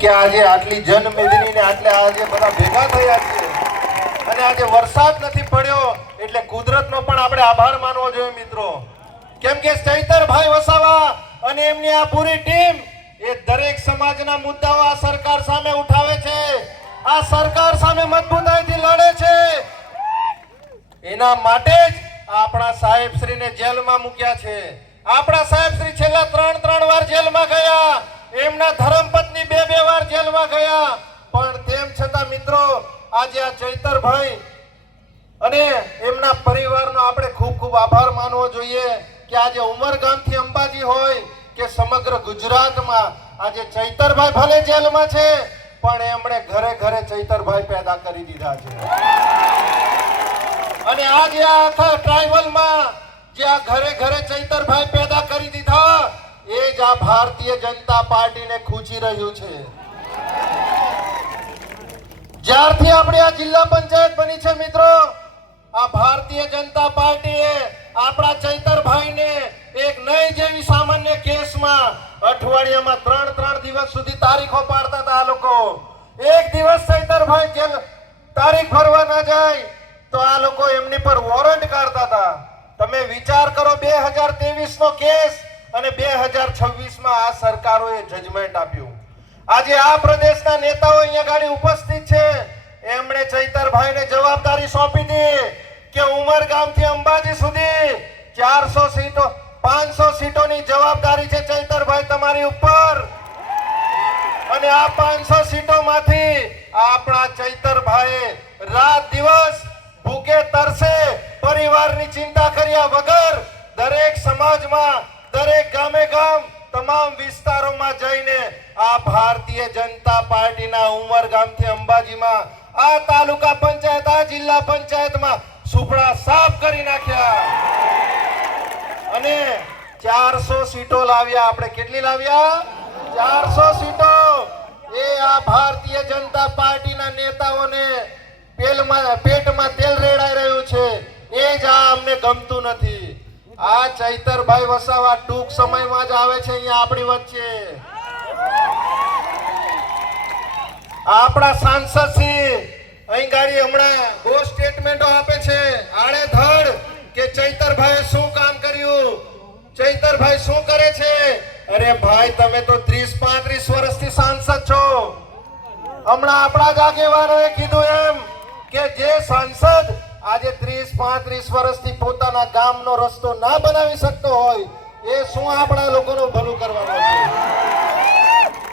કે આજે આટલી જનમેદની ને આટલે આજે બધા ભેગા થયા છે અને આજે વરસાદ નથી પડ્યો એટલે કુદરતનો પણ આપણે આભાર માનવો જોઈએ મિત્રો. કેમ કે ચૈતરભાઈ વસાવા અને એમની આ પૂરી ટીમ એ દરેક સમાજના મુદ્દાઓ આ સરકાર સામે ઉઠાવે છે, આ સરકાર સામે મજબૂતાઈથી લડે છે. એના માટે જ આપણા સાહેબશ્રીને જેલમાં મૂક્યા છે. આપણા સાહેબશ્રી છેલ્લા ત્રણ વાર જેલમાં ગયા, એમના ધર્મપત્ની બે વાર જેલમાં ગયા, પણ તેમ છતાં મિત્રો આજે આ ચૈતરભાઈ અને એમના પરિવારનો આપણે ખૂબ આભાર માનવો જોઈએ કે આજે ઉમરગામથી અંબાજી હોય કે સમગ્ર ગુજરાતમાં આજે ચૈતરભાઈ ભલે જેલમાં છે પણ એમણે ઘરે ઘરે ચૈતરભાઈ પેદા કરી દીધા છે. અને આજે આ આખા ટ્રાઇબલમાં જે આ ઘરે ઘરે ચૈતરભાઈ પેદા કરી દીધા એ જ આ ભારતીય જનતા પાર્ટીને ખૂંચી રહ્યું છે. જ્યારથી આપણે આ જિલ્લા પંચાયત બની છે મિત્રો, આ ભારતીય જનતા પાર્ટીએ આપણા ચૈતરભાઈને એક નહીં જેવી સામાન્ય કેસમાં અઠવાડિયામાં 3 દિવસ સુધી તારીખો પાડતા હતા. આ લોકો એક દિવસ ચૈતરભાઈ જેલ તારીખ ભરવા ના જાય તો આ લોકો એમની પર વોરંટ કાઢતા હતા. તમે વિચાર કરો 2023 નો કેસ અને 2026 માં આ સરકારોએ જજમેન્ટ આપ્યું. આજે આ પ્રદેશના નેતાઓ અહીંયા ગાડી ઉપસ્થિત છે, એમણે ચૈતરભાઈને જવાબદારી સોંપી હતી કે ઉમરગામથી અંબાજી સુધી 400 સીટો 500 સીટોની જવાબદારી છે ચૈતરભાઈ તમારી ઉપર. અને આ 500 સીટોમાંથી આપણા ચૈતરભાઈએ રાત દિવસ ભૂખે તરસે પરિવારની ચિંતા કર્યા વગર દરેક સમાજમાં દરેક ગામે ગામ તમામ વિસ્તારોમાં જઈને આ ભારતીય જનતા પાર્ટીના ઉમરગામથી અંબાજીમાં આ તાલુકા પંચાયત આ જિલ્લા પંચાયતમાં સુપડા સાફ કરી નાખ્યા અને 400 સીટો લાવ્યા. આપણે કેટલી લાવ્યા? 400 સીટો. એ આ ભારતીય જનતા પાર્ટીના નેતાઓને પેટમાં તેલ રેડાઈ રહ્યું છે, એ જ આ અમને ગમતું નથી. આ ચૈતરભાઈ વસાવા ટૂંક સમયમાં જ આવે છે અહીંયા આપણી વચ્ચે. આપણા સાંસદ શ્રી અહીં ગાડી હમણાં બહુ સ્ટેટમેન્ટો આપે છે આડેધડ કે ચૈતરભાઈએ શું કામ કર્યું, ચૈતરભાઈ શું કરે છે. અરે ભાઈ તમે તો 30-35 વર્ષથી સાંસદ છો. હમણાં આપણા જ આગેવાનોએ કીધું એમ કે જે સાંસદ આજે 30-35 વર્ષથી પોતાના ગામનો રસ્તો ના બનાવી શકતો હોય એ શું આપણા લોકોનું ભલું કરવાનો છે?